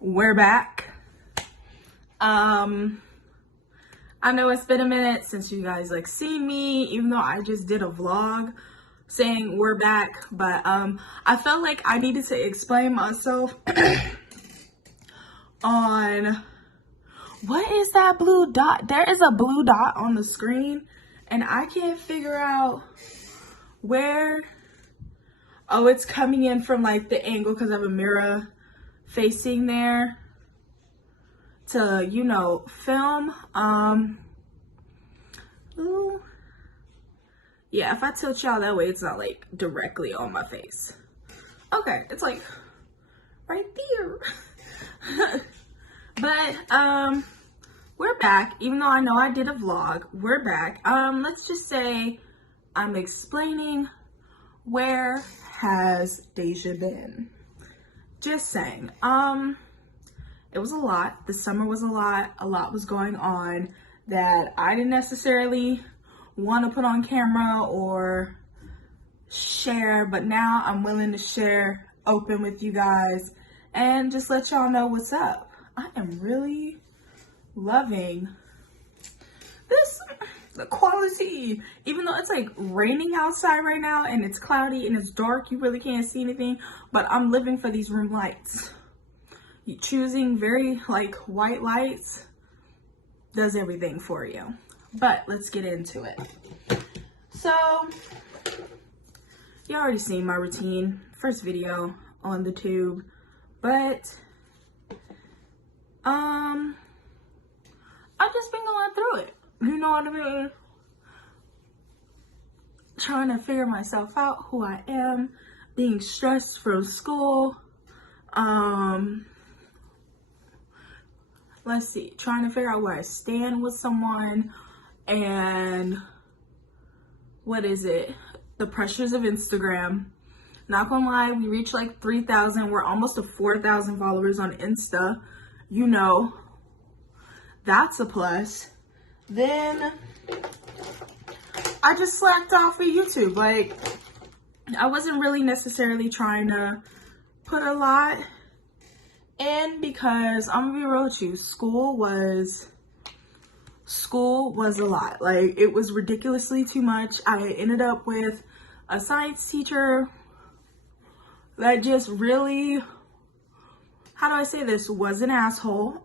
We're back. I know it's been a minute since you guys like seen me, even though I just did a vlog saying we're back, but I felt like I needed to explain myself on what is that blue dot. There is a blue dot on the screen and I can't figure out where. Oh, it's coming in from like the angle because I have a mirror facing there to, you know, film. Ooh. Yeah, if I tilt y'all that way, it's not like directly on my face. Okay, it's like right there. But we're back. Even though I know I did a vlog, we're back. Let's just say I'm explaining where has Deja been. Just saying. It was a lot. The summer was a lot was going on that I didn't necessarily want to put on camera or share, but now I'm willing to share open with you guys and just let y'all know what's up. I am really loving this, the quality, even though it's like raining outside right now and it's cloudy and it's dark, you really can't see anything, but I'm living for these room lights. Choosing very like white lights does everything for you. But let's get into it. So you already seen my routine, first video on the tube, but I've just been going through it. You know what I mean? Trying to figure myself out, who I am, being stressed from school. Let's see, trying to figure out where I stand with someone, and what is it? The pressures of Instagram. Not gonna lie, we reached like 3,000. We're almost to 4,000 followers on Insta. You know, that's a plus. Then I just slacked off of YouTube. Like, I wasn't really necessarily trying to put a lot in because I'm gonna be real with you, school was a lot. Like, it was ridiculously too much. I ended up with a science teacher that just really, how do I say this, was an asshole.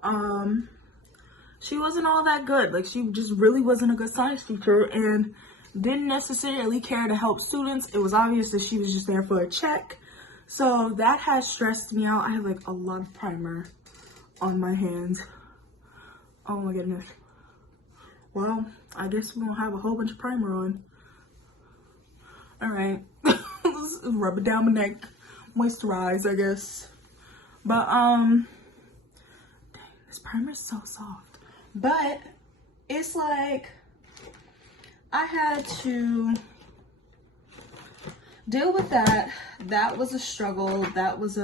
She wasn't all that good. Like, she just really wasn't a good science teacher and didn't necessarily care to help students. It was obvious that she was just there for a check. So that has stressed me out. I have like a lot of primer on my hands. Oh my goodness. Well, I guess we're gonna have a whole bunch of primer on. All right, let's rub it down my neck, moisturize, I guess. But dang, this primer is so soft. But it's like I had to deal with that. That was a struggle. That was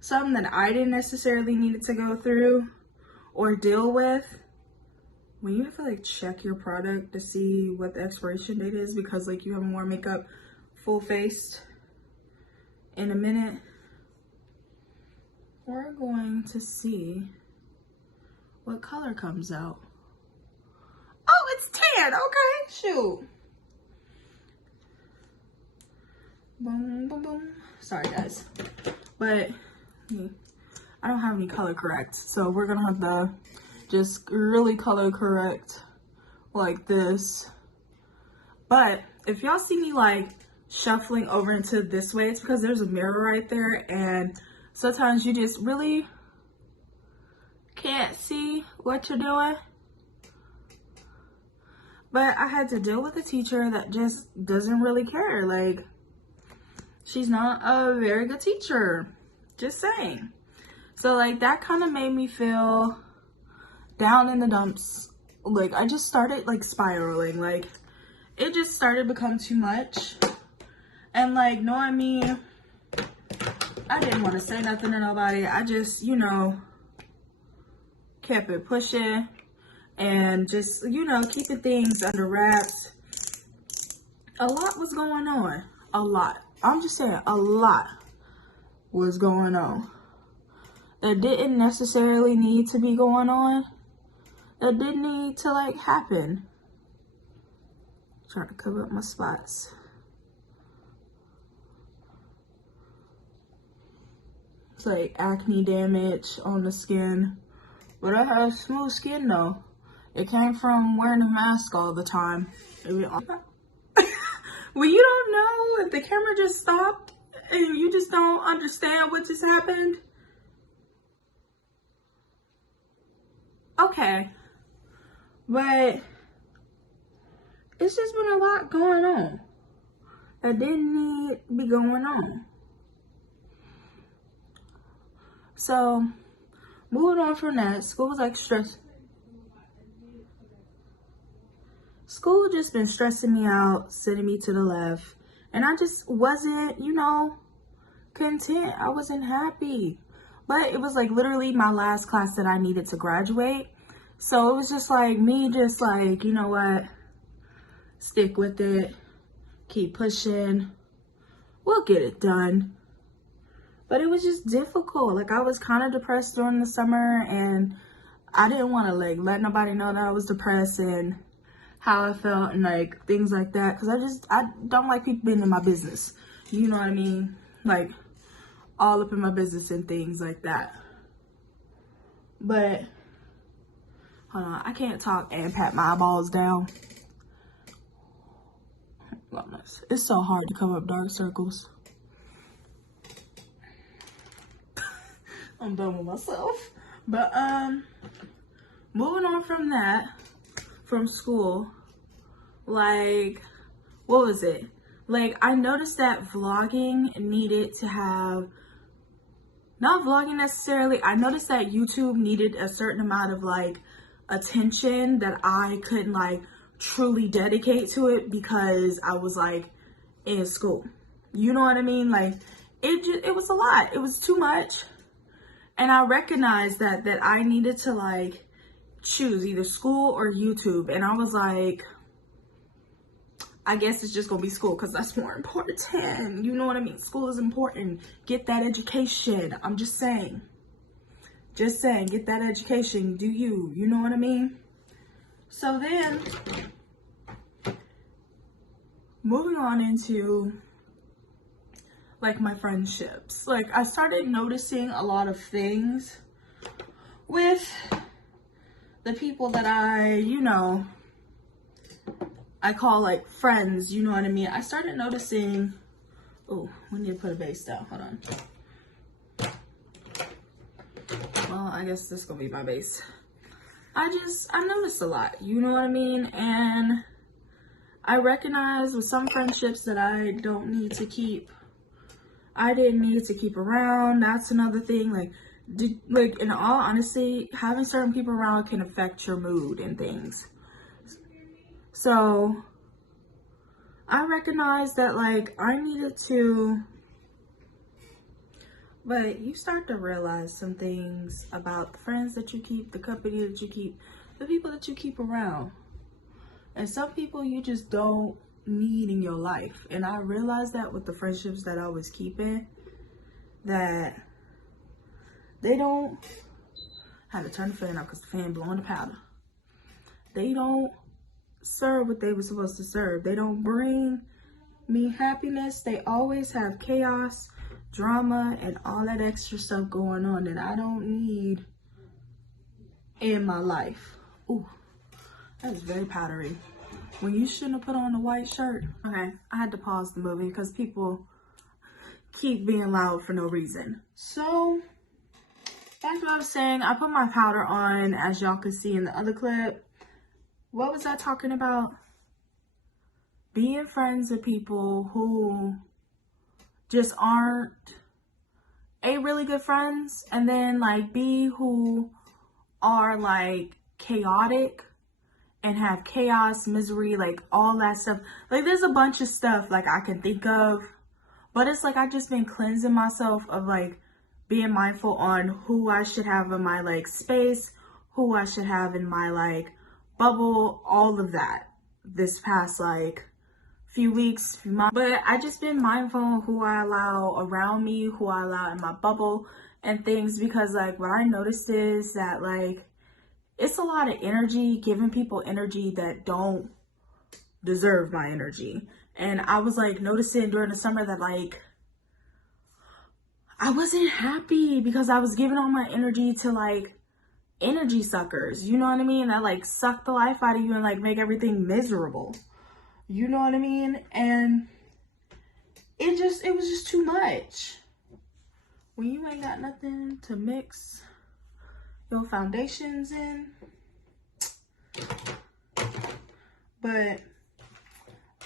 something that I didn't necessarily need to go through or deal with. When you have to like check your product to see what the expiration date is because like you haven't worn makeup full faced in a minute, we're going to see what color comes out. Oh, it's tan. Okay, shoot. Boom, boom, boom. Sorry, guys. But I don't have any color correct. So we're going to have to just really color correct like this. But if y'all see me like shuffling over into this way, it's because there's a mirror right there. And sometimes you just really can't see what you're doing. But I had to deal with a teacher that just doesn't really care. Like, she's not a very good teacher. Just saying. So like that kind of made me feel down in the dumps. Like I just started like spiraling. Like it just started to become too much. And like, no, I mean, I didn't want to say nothing to nobody. I just, you know, kept it pushing and just, you know, keeping things under wraps. A lot was going on. A lot. I'm just saying, a lot was going on that didn't necessarily need to be going on, that didn't need to like happen. Trying to cover up my spots. It's like acne damage on the skin, but I have smooth skin though. It came from wearing a mask all the time. Well, you don't know if the camera just stopped and you just don't understand what just happened. Okay, but it's just been a lot going on that didn't need to be going on. So, moving on from that, school was like stress. School just been stressing me out, sending me to the left. And I just wasn't, you know, content. I wasn't happy. But it was like literally my last class that I needed to graduate. So it was just like me just like, you know what, stick with it, keep pushing, we'll get it done. But it was just difficult. Like I was kind of depressed during the summer and I didn't want to like let nobody know that I was depressed and how I felt and like things like that. Cause I don't like people being in my business. You know what I mean? Like all up in my business and things like that. But hold on, I can't talk and pat my eyeballs down. It's so hard to cover up dark circles. I'm done with myself. But moving on from that, from school, like, what was it? Like, I noticed that vlogging needed to have, not vlogging necessarily, I noticed that YouTube needed a certain amount of like attention that I couldn't like truly dedicate to it because I was like in school. You know what I mean? Like it was a lot. It was too much. And I recognized that I needed to like choose either school or YouTube. And I was like, I guess it's just gonna be school because that's more important. You know what I mean? School is important. Get that education. I'm just saying. Just saying, get that education. Do you? You know what I mean? So then, moving on into like my friendships. Like I started noticing a lot of things with the people that I, you know, I call like friends, you know what I mean? I started noticing, oh, we need to put a base down, hold on. Well, I guess this is gonna be my base. I noticed a lot, you know what I mean? And I recognize with some friendships that I don't need to keep. I didn't need to keep around. That's another thing. Like in all honesty, having certain people around can affect your mood and things. So I recognized that like I needed to, but you start to realize some things about the friends that you keep, the company that you keep, the people that you keep around. And some people you just don't need in your life. And I realized that with the friendships that I was keeping, that they don't, I had to turn the fan off because the fan blowing the powder. They don't serve what they were supposed to serve. They don't bring me happiness. They always have chaos, drama, and all that extra stuff going on that I don't need in my life. Ooh, that is very powdery. When you shouldn't have put on a white shirt. Okay, I had to pause the movie because people keep being loud for no reason. So, that's what I was saying. I put my powder on, as y'all can see in the other clip. What was I talking about? Being friends with people who just aren't A, really good friends, and then like B, who are like chaotic and have chaos, misery, like all that stuff. Like there's a bunch of stuff like I can think of, but it's like I've just been cleansing myself of like being mindful on who I should have in my like space, who I should have in my like bubble, all of that this past like few weeks, few months. But I just been mindful of who I allow around me, who I allow in my bubble and things, because like what I noticed is that like it's a lot of energy, giving people energy that don't deserve my energy. And I was like noticing during the summer that like I wasn't happy because I was giving all my energy to like energy suckers, you know what I mean? That like suck the life out of you and like make everything miserable. You know what I mean? And it was just too much. When you ain't got nothing to mix your foundations in. But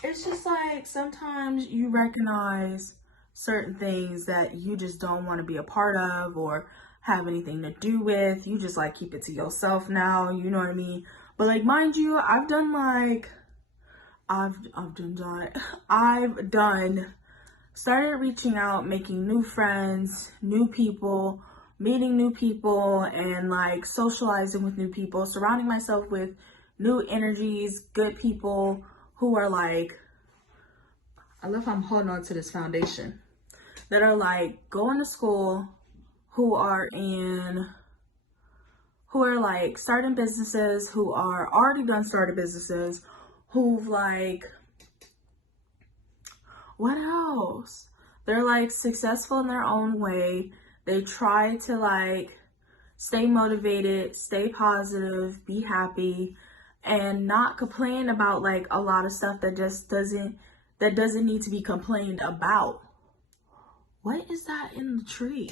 it's just like sometimes you recognize certain things that you just don't want to be a part of or have anything to do with. You just like keep it to yourself now, you know what I mean? But like, mind you, I've started reaching out, making new friends, new people, meeting new people, and like socializing with new people, surrounding myself with new energies, good people who are like, I love how I'm holding on to this foundation, that are like going to school, who are like starting businesses, who are already done started businesses, who've like, what else? They're like successful in their own way. They try to like stay motivated, stay positive, be happy, and not complain about like a lot of stuff that just doesn't need to be complained about. What is that in the tree?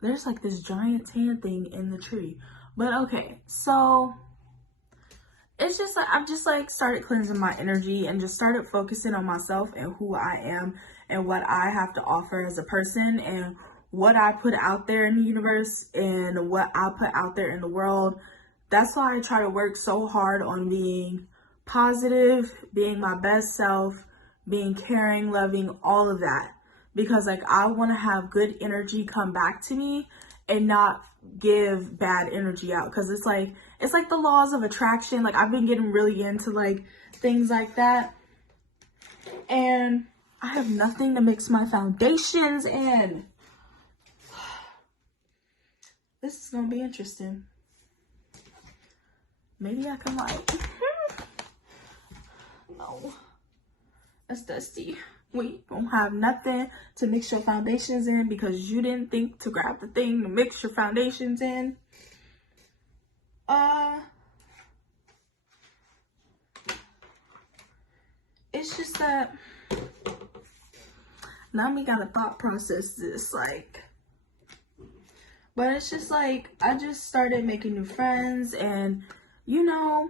There's like this giant tan thing in the tree. But okay, so it's just like I've just like started cleansing my energy and just started focusing on myself and who I am and what I have to offer as a person and what I put out there in the universe and what I put out there in the world. That's why I try to work so hard on being positive, being my best self, being caring, loving, all of that. Because like I want to have good energy come back to me and not give bad energy out, because it's like the laws of attraction. Like I've been getting really into like things like that, and I have nothing to mix my foundations in. This is gonna be interesting. Maybe I can like no, that's dusty. We don't have nothing to mix your foundations in because you didn't think to grab the thing to mix your foundations in. It's just that now we gotta thought process this, like, but it's just like I just started making new friends and, you know,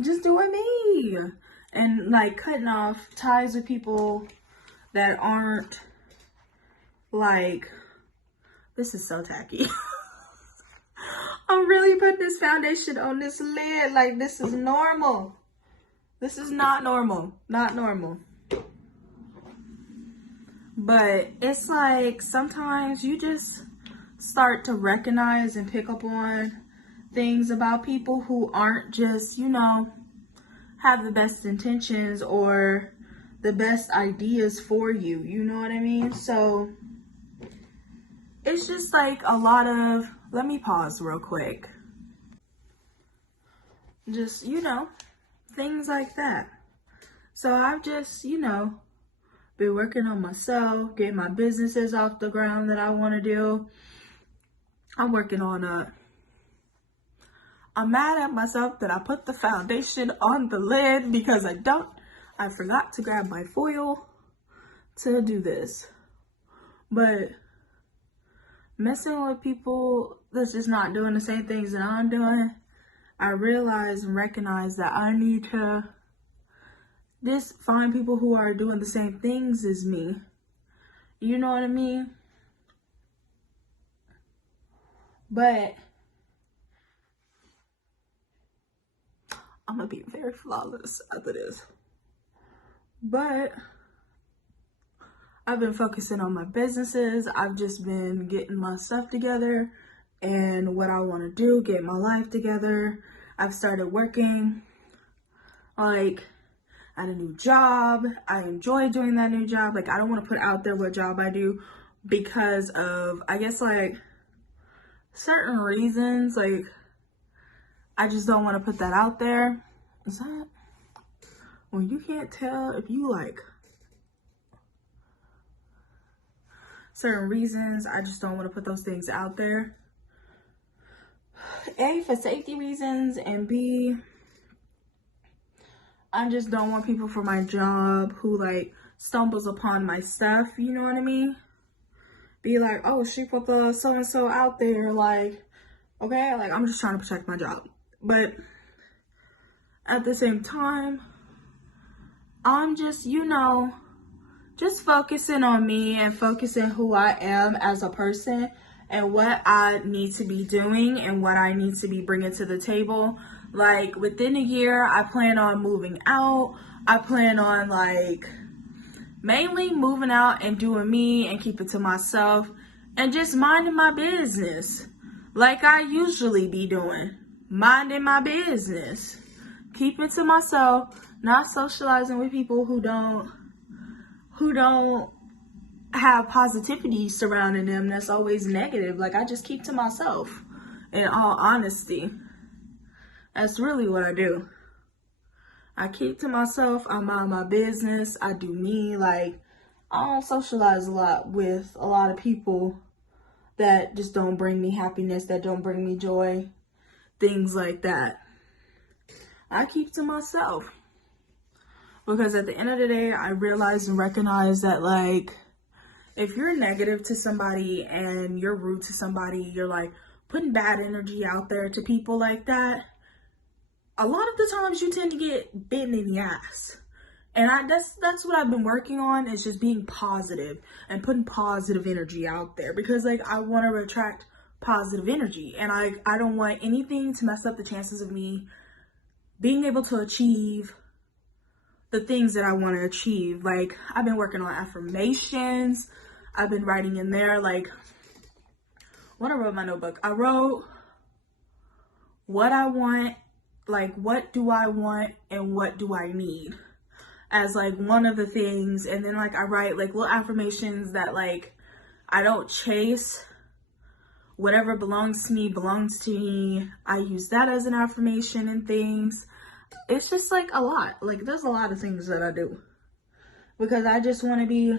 just doing me and like cutting off ties with people that aren't like, this is so tacky. I'm really putting this foundation on this lid like this is normal. This is not normal. Not normal. But it's like sometimes you just start to recognize and pick up on things about people who aren't just, you know, have the best intentions or the best ideas for you, you know what I mean? So it's just like a lot of, let me pause real quick. Just, you know, things like that. So I've just, you know, been working on myself, getting my businesses off the ground that I want to do. I'm working on I'm mad at myself that I put the foundation on the lid because I forgot to grab my foil to do this. But messing with people that's just not doing the same things that I'm doing, I realize and recognize that I need to just find people who are doing the same things as me. You know what I mean? But I'm gonna be very flawless after this. But I've been focusing on my businesses. I've just been getting my stuff together and what I want to do, get my life together. I've started working like at a new job. I enjoy doing that new job. Like, I don't want to put out there what job I do because of, I guess, like, certain reasons. Like, I just don't want to put that out there. Is that, well, you can't tell if you like certain reasons. I just don't want to put those things out there. A, for safety reasons, and B, I just don't want people for my job who like stumbles upon my stuff, you know what I mean? Be like, oh, she put the so-and-so out there, like, okay, like, I'm just trying to protect my job. But at the same time, I'm just, you know, just focusing on me and focusing who I am as a person and what I need to be doing and what I need to be bringing to the table. Like, within a year, I plan on moving out. I plan on, like, mainly moving out and doing me and keeping to myself and just minding my business like I usually be doing. Minding my business. Keeping to myself, not socializing with people who don't have positivity surrounding them that's always negative. Like, I just keep to myself, in all honesty. That's really what I do. I keep to myself, I mind my business, I do me. Like, I don't socialize a lot with a lot of people that just don't bring me happiness, that don't bring me joy, things like that. I keep to myself. Because at the end of the day, I realize and recognize that, like, if you're negative to somebody and you're rude to somebody, you're like putting bad energy out there to people like that, a lot of the times you tend to get bitten in the ass. And that's what I've been working on, is just being positive and putting positive energy out there, because like I want to attract positive energy, and I don't want anything to mess up the chances of me being able to achieve the things that I want to achieve. Like, I've been working on affirmations. I've been writing in there, like, when I wrote my notebook, I wrote what I want, like, what do I want and what do I need as, like, one of the things. And then, like, I write, like, little affirmations that, like, I don't chase. Whatever belongs to me. I use that as an affirmation and things. It's just, like, a lot. Like, there's a lot of things that I do. Because I just want to be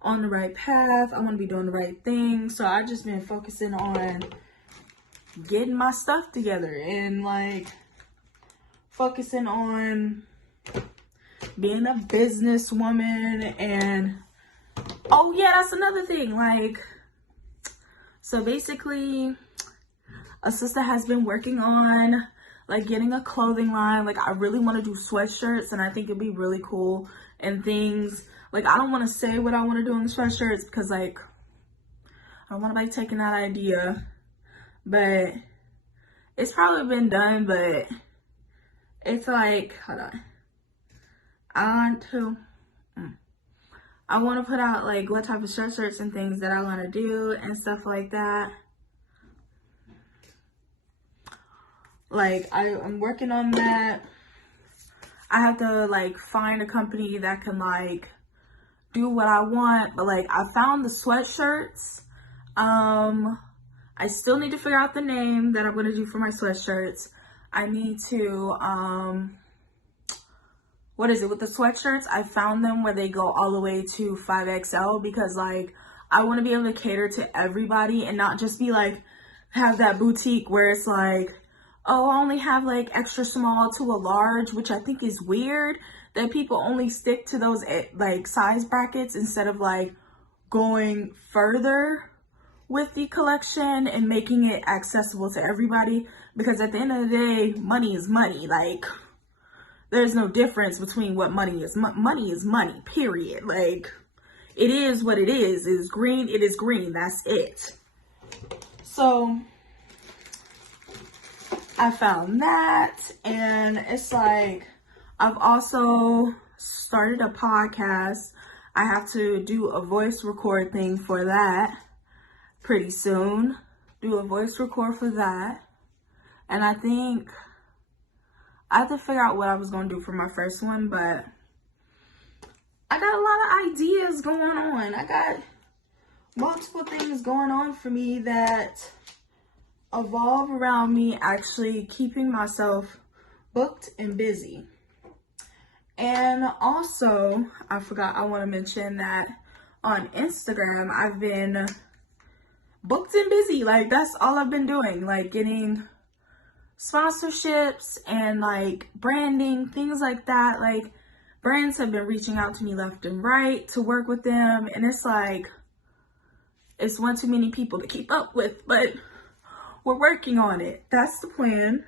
on the right path. I want to be doing the right thing. So I just been focusing on getting my stuff together and like focusing on being a businesswoman. And oh yeah, that's another thing. Like, so basically a sister has been working on like getting a clothing line. Like, I really want to do sweatshirts, and I think it'd be really cool and things. Like, I don't want to say what I want to do in the sweatshirts because, like, I don't want to be taking that idea. But it's probably been done, but it's like, hold on. I want to put out, like, what type of sweatshirts and things that I want to do and stuff like that. Like, I'm working on that. I have to, like, find a company that can, like, do what I want. But, like, I found the sweatshirts. I still need to figure out the name that I'm going to do for my sweatshirts. I need to, what is it? With the sweatshirts, I found them where they go all the way to 5XL because, like, I want to be able to cater to everybody and not just be, like, have that boutique where it's, like, oh, I only have, like, extra small to a large, which I think is weird that people only stick to those, like, size brackets instead of, like, going further with the collection and making it accessible to everybody. Because at the end of the day, money is money. Like, there's no difference between what money is. Money is money, period. Like, it is what it is. It is green, it is green. That's it. So I found that, and it's like, I've also started a podcast. I have to do a voice record thing for that pretty soon. Do a voice record for that. And I think I had to figure out what I was going to do for my first one, but I got a lot of ideas going on. I got multiple things going on for me that evolve around me actually keeping myself booked and busy. And also, I forgot, I want to mention that on Instagram, I've been booked and busy. Like, that's all I've been doing, like getting sponsorships and like branding, things like that. Like, brands have been reaching out to me left and right to work with them, and it's like, it's one too many people to keep up with, but we're working on it. That's the plan.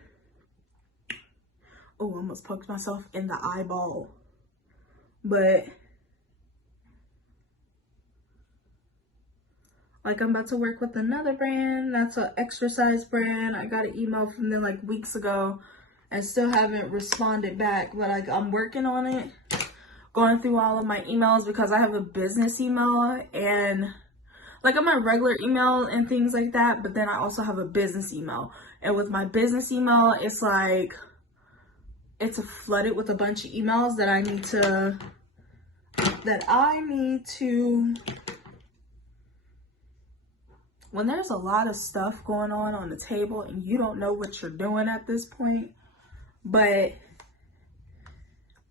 Oh, I almost poked myself in the eyeball. But like, I'm about to work with another brand. That's an exercise brand. I got an email from them like weeks ago and still haven't responded back. But like, I'm working on it, going through all of my emails because I have a business email, and like, I'm a regular email and things like that, but then I also have a business email. And with my business email, it's like, it's flooded with a bunch of emails that I need to, when there's a lot of stuff going on the table and you don't know what you're doing at this point. But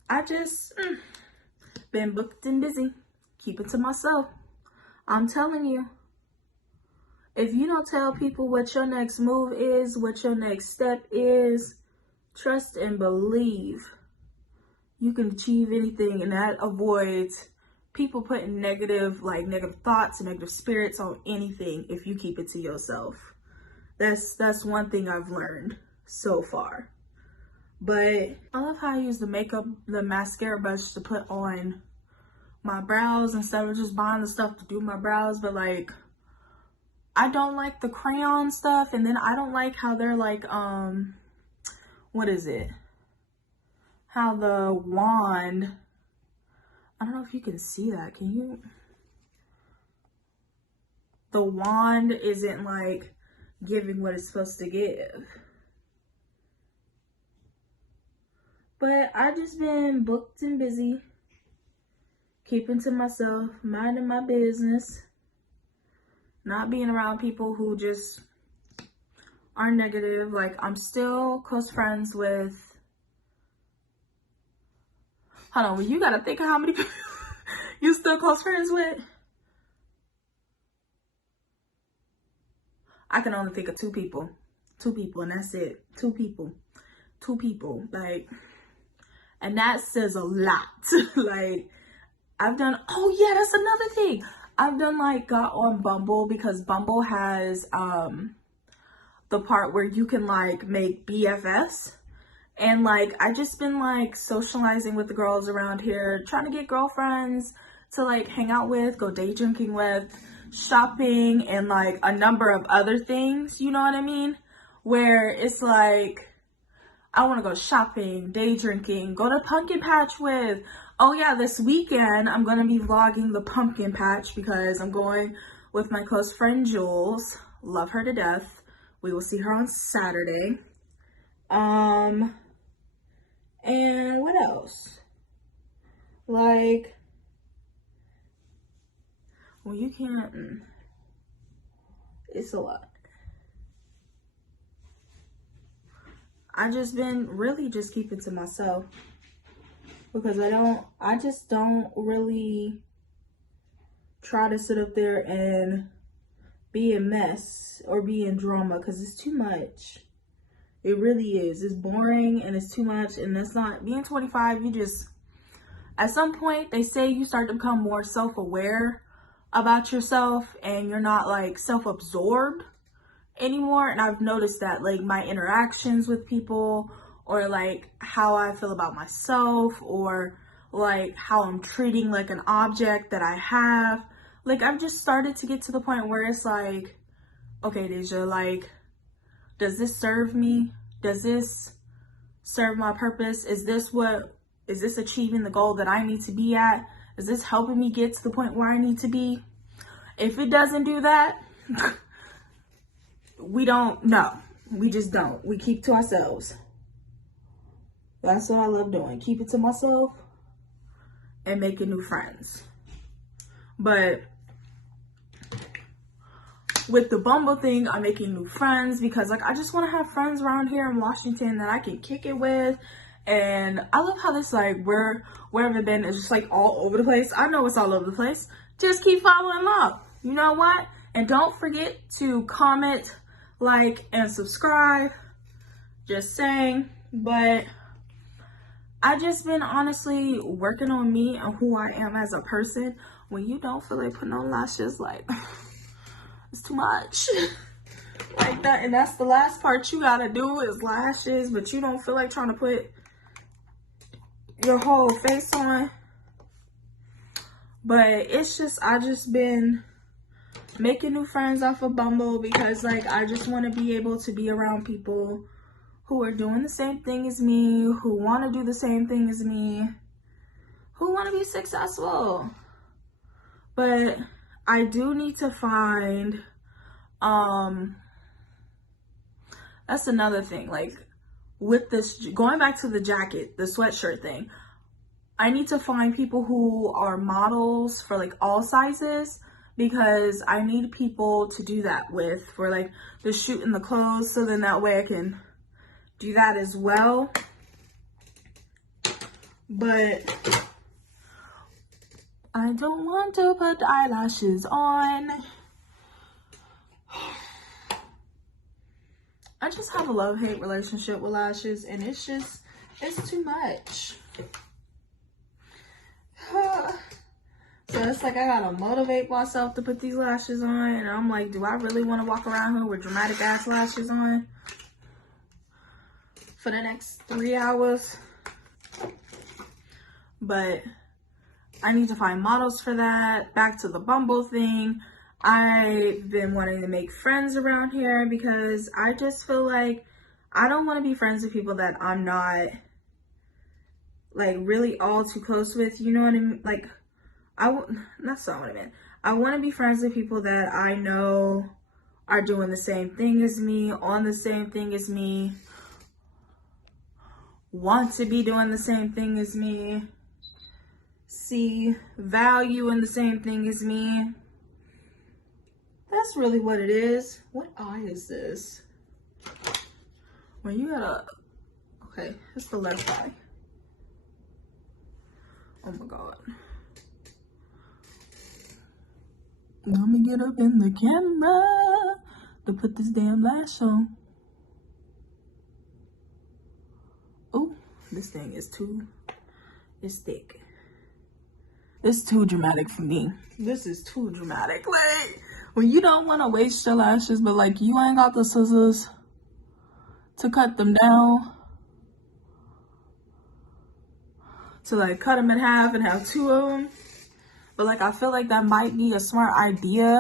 I just been booked and busy. Keep it to myself. I'm telling you, if you don't tell people what your next move is, what your next step is, trust and believe you can achieve anything, and that avoids people putting negative thoughts and negative spirits on anything if you keep it to yourself. That's one thing I've learned so far. But I love how I use the mascara brush to put on my brows instead of just buying the stuff to do my brows. But like, I don't like the crayon stuff, and then I don't like how they're like, what is it? How the wand, I don't know if you can see that. Can you? The wand isn't like giving what it's supposed to give. But I just been booked and busy, keeping to myself, minding my business, not being around people who just are negative. Like, I'm still close friends with, hold on, you gotta think of how many people you still close friends with. I can only think of two people, and that's it. Two people, like, and that says a lot. Like, I've done, oh yeah, that's another thing. I've done like, got on Bumble, because Bumble has the part where you can like make BFFs. And like, I just been like socializing with the girls around here, trying to get girlfriends to like hang out with, go day drinking with, shopping, and like a number of other things, you know what I mean? Where it's like, I want to go shopping, day drinking, go to pumpkin patch with. Oh yeah, this weekend I'm going to be vlogging the pumpkin patch because I'm going with my close friend Jules. Love her to death. We will see her on Saturday. And what else? Like, well, you can't, it's a lot. I just been really just keeping to myself, because I just don't really try to sit up there and be a mess or be in drama, because it's too much. It really is. It's boring and it's too much. And it's not, being 25, you just, at some point they say you start to become more self-aware about yourself and you're not like self-absorbed anymore. And I've noticed that, like, my interactions with people, or like how I feel about myself, or like how I'm treating like an object that I have, like, I've just started to get to the point where it's like, okay, Deja, like, does this serve me? Does this serve my purpose? Is this achieving the goal that I need to be at? Is this helping me get to the point where I need to be? If it doesn't do that, we don't know. We just don't. We keep to ourselves. That's what I love doing. Keep it to myself and making new friends. But with the Bumble thing, I'm making new friends because like I just want to have friends around here in Washington that I can kick it with. And I love how this like where have it been? It's just like all over the place. I know it's all over the place. Just keep following along. You know what? And don't forget to comment, like, and subscribe. Just saying. But I just been honestly working on me and who I am as a person. When you don't feel like putting on lashes, like it's too much. Like that, and that's the last part you gotta do is lashes, but you don't feel like trying to put your whole face on. But it's just, I just been making new friends off of Bumble because like I just want to be able to be around people who are doing the same thing as me, who want to do the same thing as me, who want to be successful. But I do need to find, that's another thing, like with this, going back to the jacket, the sweatshirt thing, I need to find people who are models for like all sizes, because I need people to do that with for like the shoot and the clothes, so then that way I can do that as well. But I don't want to put eyelashes on. I just have a love-hate relationship with lashes, and it's too much. So it's like I gotta motivate myself to put these lashes on, and I'm like, do I really want to walk around here with dramatic ass lashes on for the next 3 hours? But I need to find models for that. Back to the Bumble thing. I've been wanting to make friends around here because I just feel like I don't want to be friends with people that I'm not like really all too close with. You know what I mean? Like, that's not what I meant. I want to be friends with people that I know are doing the same thing as me, on the same thing as me, want to be doing the same thing as me, see value in the same thing as me. That's really what it is. What eye is this? When you gotta, okay, it's the left eye. Oh my God. Let me get up in the camera to put this damn lash on. Oh, this thing is it's thick. It's too dramatic for me. This is too dramatic. Like, when you don't want to waste your lashes, but like you ain't got the scissors to cut them down, to like cut them in half and have 2 of them. But like I feel like that might be a smart idea,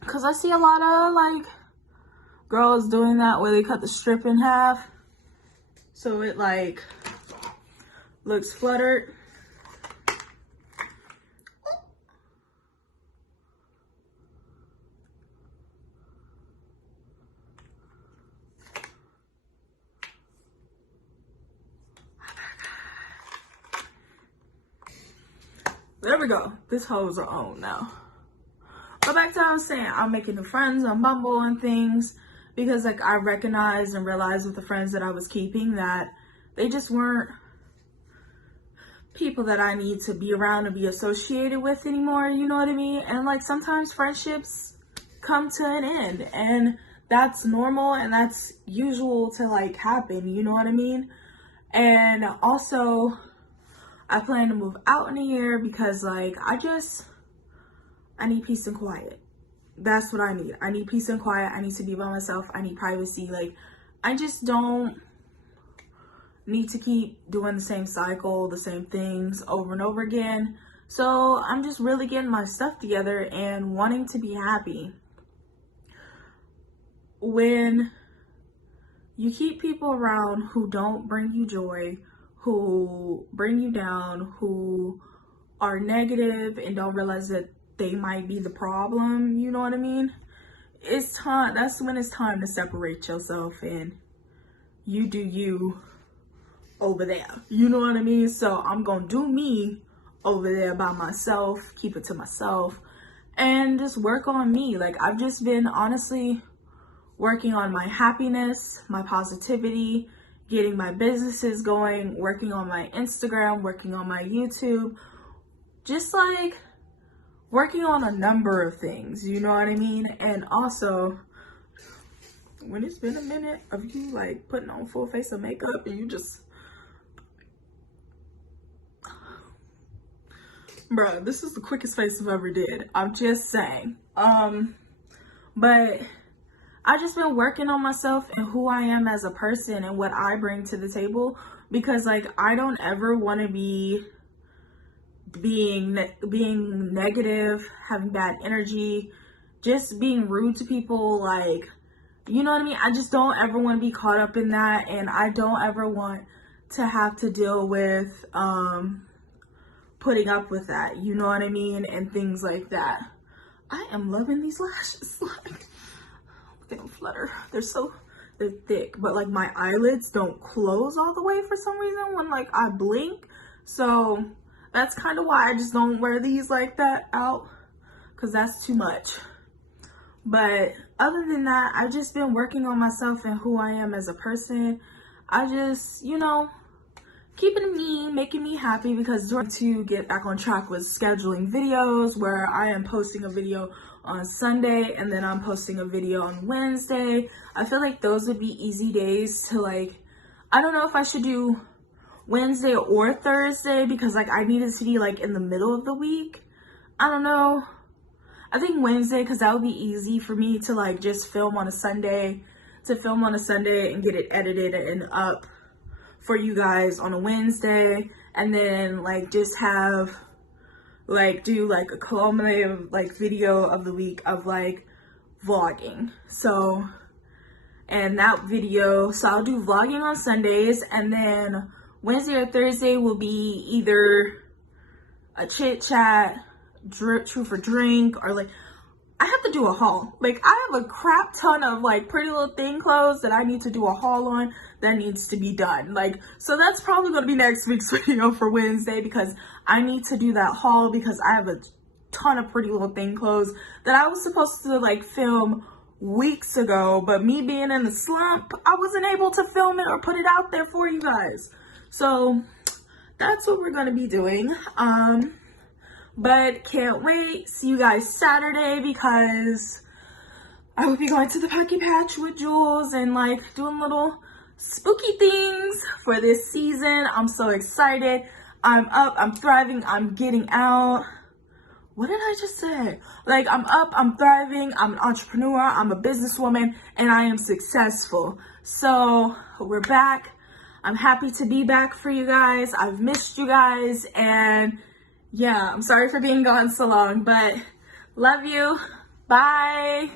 because I see a lot of like girls doing that where they cut the strip in half so it like looks fluttered. There we go. This hoes are on now. But back to what I was saying, I'm making new friends on Bumble and things because like I recognized and realized with the friends that I was keeping that they just weren't people that I need to be around and be associated with anymore, you know what I mean? And like sometimes friendships come to an end, and that's normal and that's usual to like happen, you know what I mean? And also I plan to move out in a year because like I need peace and quiet. That's what I need. I need peace and quiet. I need to be by myself. I need privacy. Like, I just don't need to keep doing the same cycle, the same things over and over again. So I'm just really getting my stuff together and wanting to be happy. When you keep people around who don't bring you joy, who bring you down, who are negative and don't realize that they might be the problem, you know what I mean? It's time, that's when it's time to separate yourself and you do you over there. You know what I mean? So I'm gonna do me over there by myself, keep it to myself, and just work on me. Like, I've just been honestly working on my happiness, my positivity, getting my businesses going, working on my Instagram, working on my YouTube, just like working on a number of things, you know what I mean? And also, when it's been a minute of you like putting on full face of makeup and you just, bruh, this is the quickest face I've ever did. I'm just saying. But I've just been working on myself and who I am as a person and what I bring to the table, because like, I don't ever want to be being negative, having bad energy, just being rude to people, like, you know what I mean? I just don't ever want to be caught up in that, and I don't ever want to have to deal with putting up with that, you know what I mean, and things like that. I am loving these lashes. Like, they don't flutter. They're thick, but like my eyelids don't close all the way for some reason when like I blink. So that's kind of why I just don't wear these like that out, because that's too much. But other than that, I've just been working on myself and who I am as a person. I just, you know, keeping me, making me happy, because I'm to get back on track with scheduling videos, where I am posting a video on Sunday and then I'm posting a video on Wednesday. I feel like those would be easy days to like, I don't know if I should do Wednesday or Thursday, because like I needed to be like in the middle of the week. I don't know. I think Wednesday, because that would be easy for me to like just film on a Sunday, and get it edited and up for you guys on a Wednesday, and then like just have like do like a culminative like video of the week of like vlogging. So, and that video, so I'll do vlogging on Sundays, and then Wednesday or Thursday will be either a chit chat, truth or drink, or like I have to do a haul. Like, I have a crap ton of like Pretty Little Thing clothes that I need to do a haul on that needs to be done. Like, so that's probably going to be next week's video for Wednesday, because I need to do that haul, because I have a ton of Pretty Little Thing clothes that I was supposed to like film weeks ago, but me being in the slump, I wasn't able to film it or put it out there for you guys. So that's what we're going to be doing. But can't wait. See you guys Saturday, because I will be going to the Pumpkin Patch with Jules and like doing little spooky things for this season. I'm so excited. I'm up, I'm thriving, I'm getting out. What did I just say? Like, I'm up, I'm thriving, I'm an entrepreneur, I'm a businesswoman, and I am successful. So we're back. I'm happy to be back for you guys. I've missed you guys, and yeah, I'm sorry for being gone so long, but love you. Bye.